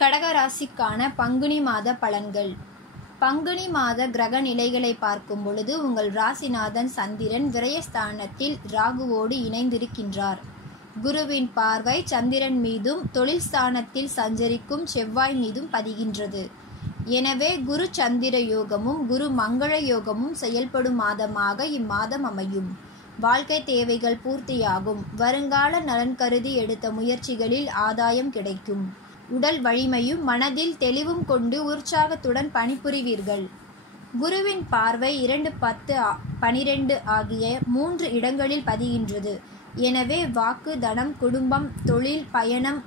கடகராசிக்கான பங்குனி மாத பலன்கள். பங்குனி மாத கிரக நிலைகளை பார்க்கும் பொழுது உங்கள் ராசிநாதன் சந்திரன் விரயஸ்தானத்தில் ராகுவோடு இணைந்திருக்கின்றார். குருவின் பார்வை சந்திரன் மீதும் தொழில் ஸ்தானத்தில் சஞ்சரிக்கும் செவ்வாய் மீதும் பதிகின்றது. எனவே குரு சந்திர யோகமும் குரு மங்கள யோகமும் செயல்படும் மாதமாக இம்மாதம் அமையும். வாழ்க்கை தேவைகள் பூர்த்தியாகும். வருங்கால நலன் கருதி எடுத்த முயற்சிகளில் ஆதாயம் கிடைக்கும். உடல் வலிமையும் மனதில் தெளிவும் கொண்டு உற்சாகத்துடன் பணிபுரிவீர்கள். குருவின் பார்வை 2, 10, 12 ஆகிய 3 இடங்களில் பதிகின்றது. எனவே வாக்கு, தனம், குடும்பம், தொழில், பயணம்,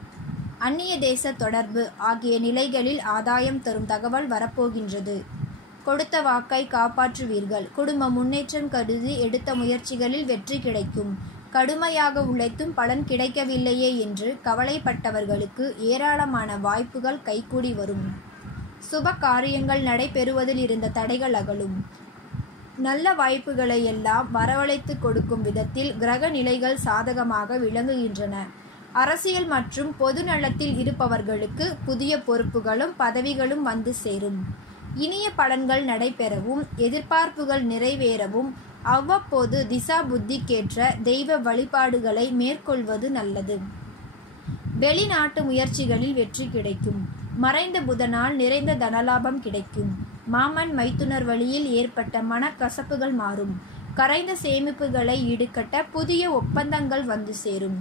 அந்நிய தேச தொடர்பு ஆகிய நிலைகளில் ஆதாயம் தரும் தகவல் வரப்போகின்றது. கொடுத்த வாக்கை காப்பாற்றுவீர்கள். குடும்ப முன்னேற்றம் கருதி எடுத்த முயற்சிகளில் வெற்றி கிடைக்கும். கடுமையாக உழைத்தும் பலன் கிடைக்கவில்லையே என்று கவலைப்பட்டவர்களுக்கு ஏராளமான வாய்ப்புகள் கைகூடி வரும். சுப காரியங்கள் நடைபெறுவதில் இருந்த தடைகள் அகலும். நல்ல வாய்ப்புகளை எல்லாம் வரவழைத்து கொடுக்கும் விதத்தில் கிரக நிலைகள் சாதகமாக விளங்குகின்றன. அரசியல் மற்றும் பொது நலத்தில் இருப்பவர்களுக்கு புதிய பொறுப்புகளும் பதவிகளும் வந்து சேரும். இனிய பலன்கள் நடைபெறவும் எதிர்பார்ப்புகள் நிறைவேறவும் அவ்வப்போது திசா புத்திக்கேற்ற தெய்வ வழிபாடுகளை மேற்கொள்வது நல்லது. வெளிநாட்டு முயற்சிகளில் வெற்றி கிடைக்கும். மறைந்த புதனால் நிறைந்த தனலாபம் கிடைக்கும். மாமன் மைத்துனர் வழியில் ஏற்பட்ட மனக்கசப்புகள் மாறும். கரைந்த சேமிப்புகளை ஈடுகட்ட புதிய ஒப்பந்தங்கள் வந்து சேரும்.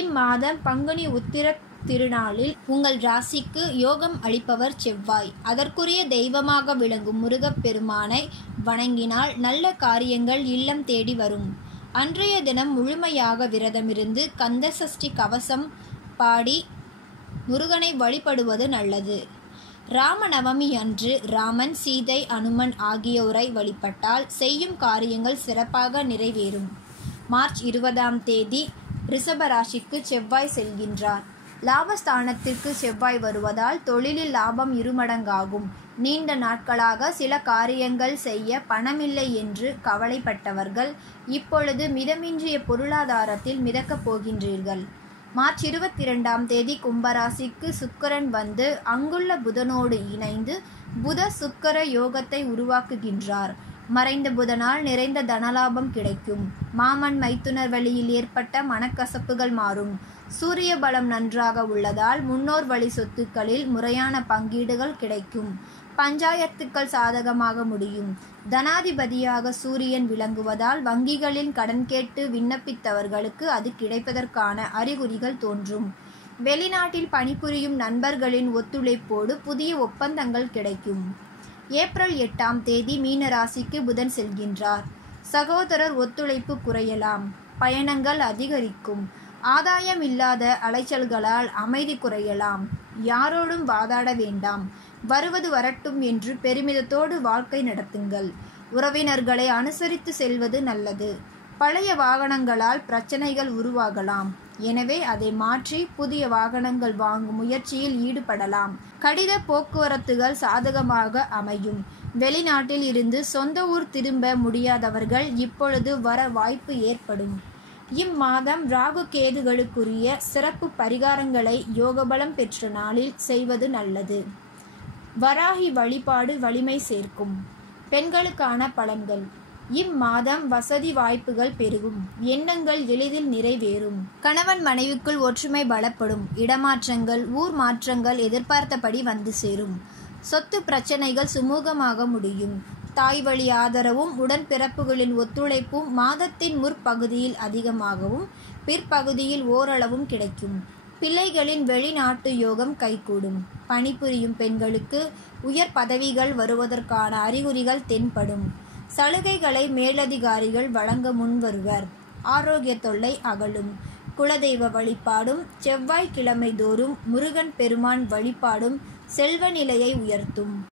இம்மாதம் பங்குனி உத்திர திருநாளில் உங்கள் ராசிக்கு யோகம் அளிப்பவர் செவ்வாய். அதற்குரிய தெய்வமாக விளங்கும் முருகப்பெருமானை வணங்கினால் நல்ல காரியங்கள் இல்லம் தேடி வரும். அன்றைய தினம் முழுமையாக விரதமிருந்து கந்த சஷ்டி கவசம் பாடி முருகனை வழிபடுவது நல்லது. ராமநவமி அன்று ராமன், சீதை, அனுமன் ஆகியோரை வழிபட்டால் செய்யும் காரியங்கள் சிறப்பாக நிறைவேறும். மார்ச் 20ஆம் தேதி ரிஷப ராசிக்கு செவ்வாய் செல்கின்றார். லாபஸ்தானத்திற்கு செவ்வாய் வருவதால் தொழிலில் லாபம் இருமடங்காகும். நீண்ட நாட்களாக சில காரியங்கள் செய்ய பணமில்லை என்று கவலைப்பட்டவர்கள் இப்பொழுது மிதமின்றிய பொருளாதாரத்தில் மிதக்கப் போகின்றீர்கள். மார்ச் 22ஆம் தேதி கும்பராசிக்கு சுக்கிரன் வந்து அங்குள்ள புதனோடு இணைந்து புத சுக்கிர யோகத்தை உருவாக்குகின்றார். மறைந்த புதனால் நிறைந்த தனலாபம் கிடைக்கும். மாமன் மைத்துனர் வழியில் ஏற்பட்ட மனக்கசப்புகள் மாறும். சூரிய பலம் நன்றாக உள்ளதால் முன்னோர் வழி சொத்துக்களில் முறையான பங்கீடுகள் கிடைக்கும். பஞ்சாயத்துக்கள் சாதகமாக முடியும். தனாதிபதியாக சூரியன் விளங்குவதால் வங்கிகளில் கடன் கேட்டு விண்ணப்பித்தவர்களுக்கு அது கிடைப்பதற்கான அறிகுறிகள் தோன்றும். வெளிநாட்டில் பணிபுரியும் நண்பர்களின் ஒத்துழைப்போடு புதிய ஒப்பந்தங்கள் கிடைக்கும். ஏப்ரல் 8ஆம் தேதி மீன ராசிக்கு புதன் செல்கின்றார். சகோதரர் ஒத்துழைப்பு குறையலாம். பயணங்கள் அதிகரிக்கும். ஆதாயம் இல்லாத அலைச்சல்களால் அமைதி குறையலாம். யாரோடும் வாதாட வேண்டாம். வருவது வரட்டும் என்று பெருமிதத்தோடு வாழ்க்கை நடத்துங்கள். உறவினர்களை அனுசரித்து செல்வது நல்லது. பழைய வாகனங்களால் பிரச்சனைகள் உருவாகலாம். எனவே அதை மாற்றி புதிய வாகனங்கள் வாங்கும் முயற்சியில் ஈடுபடலாம். கடித போக்குவரத்துகள் சாதகமாக அமையும். வெளிநாட்டில் இருந்து சொந்த ஊர் திரும்ப முடியாதவர்கள் இப்பொழுது வர வாய்ப்பு ஏற்படும். இம்மாதம் ராகு கேதுகளுக்குரிய சிறப்பு பரிகாரங்களை யோகபலம் பெற்ற நாளில் செய்வது நல்லது. வராகி வழிபாடு வலிமை சேர்க்கும். பெண்களுக்கான பலன்கள். இம்மாதம் வசதி வாய்ப்புகள் பெருகும். எண்ணங்கள் எளிதில் நிறைவேறும். கணவன் மனைவிக்குள் ஒற்றுமை பலப்படும். இடமாற்றங்கள், ஊர் மாற்றங்கள் எதிர்பார்த்தபடி வந்து சேரும். சொத்து பிரச்சனைகள் சுமூகமாக முடியும். தாய் வழி ஆதரவும் உடன்பிறப்புகளின் ஒத்துழைப்பும் மாதத்தின் முற்பகுதியில் அதிகமாகவும் பிற்பகுதியில் ஓரளவும் கிடைக்கும். பிள்ளைகளின் வெளிநாட்டு யோகம் கைகூடும். பணிபுரியும் பெண்களுக்கு உயர் பதவிகள் வருவதற்கான அறிகுறிகள் தென்படும். சலுகைகளை மேலதிகாரிகள் வழங்க முன்வருவர். ஆரோக்கிய தொல்லை அகலும். குலதெய்வ வழிபாடும் செவ்வாய்க்கிழமை தோறும் முருகன் பெருமான் வழிபாடும் செல்வ நிலையை உயர்த்தும்.